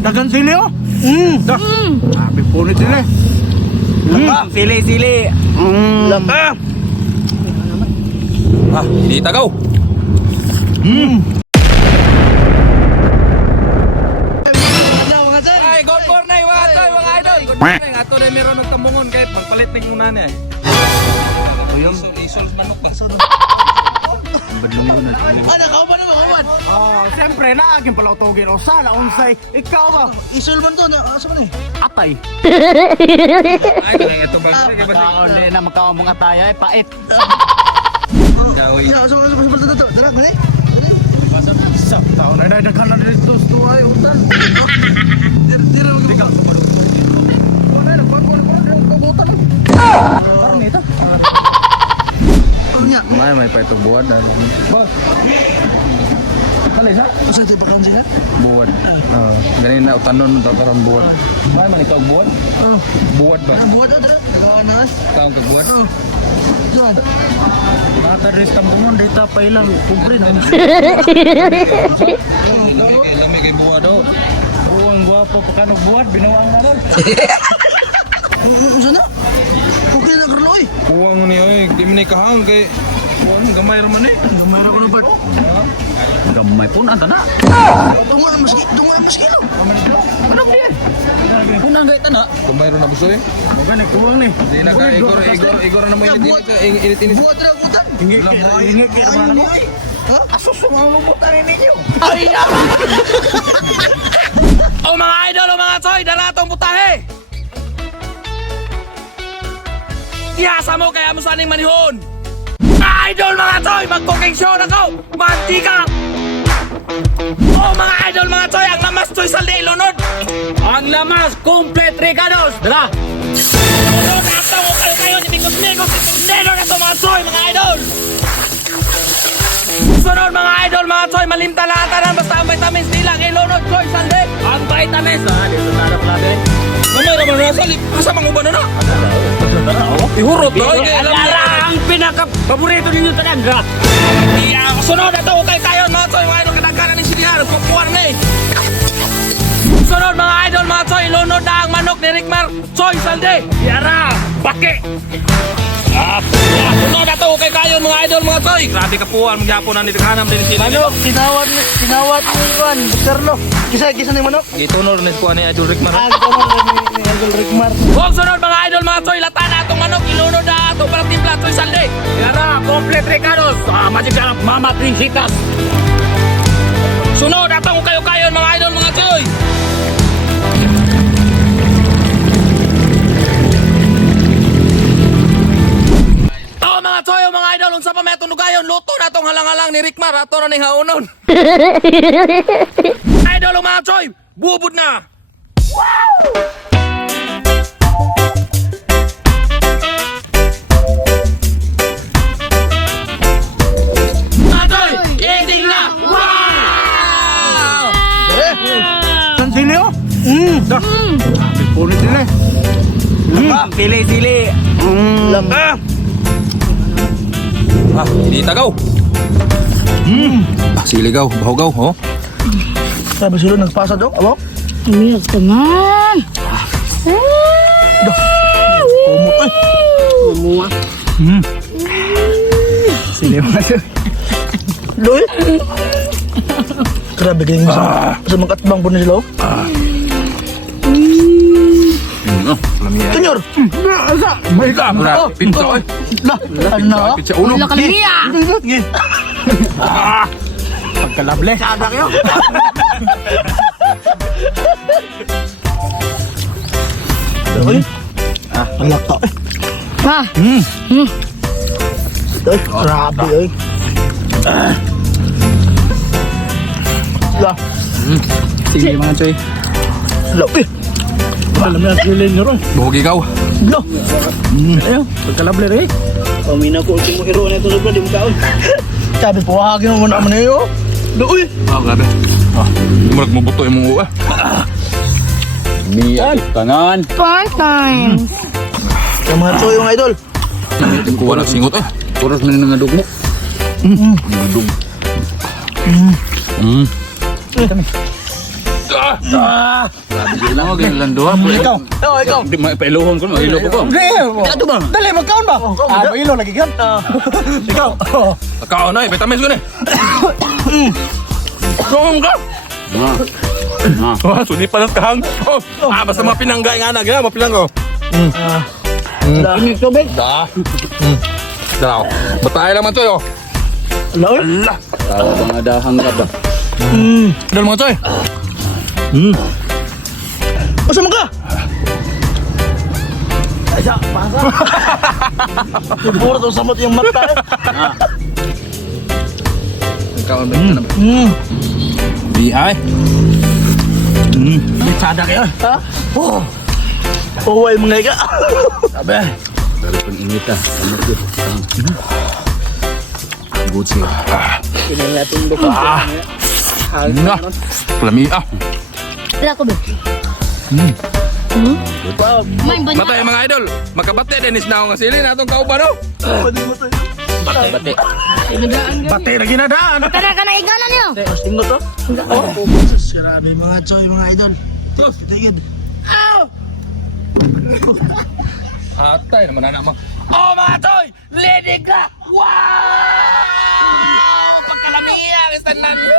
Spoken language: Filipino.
dagan sili oh. Sabi po ni sili. Sili. Lamba. Di tagaw. Ay, good for na mga idol. Good morning. Ato na meron nagtamungon kahit pagpalit ng una niya. Yung isol manok ba? Ikaw ba naman kawan? Siyempre na aking palautogin o sala unsay. Ikaw ba? Isulman to na asa man Atay. Ay, kaya ito ba? Kaon din na makaon mga taya pait. Dawi. Ya, so to. Dara, bali. Sa taon ay daghan na dito ay utan. Tira mo ka. Wala na butan. Karne ito. Nya. May pa itong buwan na. Kali sa? Usa ti bakon sila? Buwan. Ganin na utanon ng tatarang buwan. May man ikaw buwan? Buwan ba? Buwan dara. Ganas. Kaong ka buwan? Juan. Bata res tambungon data pa ilang kumpre na. Lami kay buwan daw. Ang gwapo pa kanog buwan binuang na ron. Usa na? Okay na karloy. Kuwang ni oy, di man kahang kay gamay ra man eh. Gamay ra ko ng bat. Gamay po na tana. Tunga maski no. Ano ba yan? Punang gay tana. Gamay ra na buso eh. Magani kuwang ni. Di na ka igor na mo init. Buwan ra utan. Hingi kay ama mo. Asus mga lubutan ninyo. Ay! Oh mga idol, mga choy, dala tong putahe. Ihasa mo kaya mo saning manihon. Idol mga choy, mag-cooking show na ko. Mantika. Oh mga idol, mga choy, ang lamas choy sa lunod. Ang lamas, complete ricados. Dala. Lunod, after mo kayo, nimikos-mikos, itong na to mga choy, mga idol. Sunod mga idol, mga choy, malimtalatan basta ang vitamins nilang ilunod choy sandek. Ang vitamins, dito na lang natin. Mamay naman nasa lip, asa manguban na na? Ihurot na, ang pinaka-paborito ninyo talaga. Sunod na ito, okay tayo mga choy, mga idol, kadagkanan ng sinihan, kukuhan na eh. Sunod mga idol, mga choy, ilunod na ang manok ni Rickmar, choy salde. Yara, bake. Sunod na ito, okay tayo mga idol, mga choy. Grabe kapuhan, magyapon na nitikahanam din sila. Manok, tinawat mo kuan, Carlo. Kisa ni manok. Itunor na kuha ni Idol Rickmar. Ni Idol Rickmar. Huwag sunod mga idol, mga choy, lata na itong manok, ilunod na itong palang timpla, choy salde. Yara, complete ricados. Magic sarap, mama trisitas. Sunod na itong kayo-kayo mga idol, mga choy. Mga choy, mga idol, unsa pa may tunugayon, luto na tong halang-halang ni Rickmar, ato na ni haunon. Idol, mga choy, bubod na. Wow! Mga choy, ending na. Wow! San sili oh? Dah. Puli sili. Sili. Lamba. Di tagaw. Siligaw, bahugaw, oh. Sabi sila nagpasa daw, alo? Umiyak tangan. Kumot ay. Mamuha. Sili mga sili. Loy. Grabe kayong sa mga katbang po na sila oh. Senyor! Asa? May ka! Pinto, ay. Ano? Pinto, ulo. Wala ka niya. Pagkalable. Sada kayo. Uy. Ang lakta eh. Ha? Uy, grabe uy. La. Sige mga choy. La, uy. Alam mo yung feeling nyo ron. Buhugigaw. La. Ayaw, pagkalable rin. Pamina ko, ito mo hero na ito sobra, di mo kaon. Sabi po, hagin mo naman na yun. La, uy. Grabe. Murag mabuto yung mga uwa. Niyan. Tangan. 4 times. Yung mga choy, yung idol. Kuha na singot eh. Kuras na nga dugmo. Dug. Mo ganyan duha po. Ikaw. Ikaw. Di mailuhon ko, mailo ko. Ato ba? Dali, magkaon ba? Ilo lagi kan. Ikaw. Kao na, betamis ko ni. Song ka. Suni pa ng kahang. Basta mapinanggay nga na, gina, mapinang ko. Ini tubig. Daw. Batay naman to yo. Allah. Tawa bang adahang ka ba? Dal mo toy. Asa man ka? Aysa, pasa. Tibur to samot yung mata. Kaon ba ito naman? Bihay. Sada kayo. Ha? Oh. Oh, ay mga ka. Sabi. Dari pun init ah. Samot yun. Good siya. Pinangatong lupa. Na. Lami ah. Wala ko ba? Main banyak. Matay mga idol. Makabate Dennis na ako nga sili na itong kauban oh. Bate. Bate lagi na daan. Tara ka na igana niyo. Tinggo to. Grabe mga choy, mga idol. Kita yun. Atay naman anak mo. Oh mga toy! Lady ka! Wow! Pagkalamiya! Kistanan mo!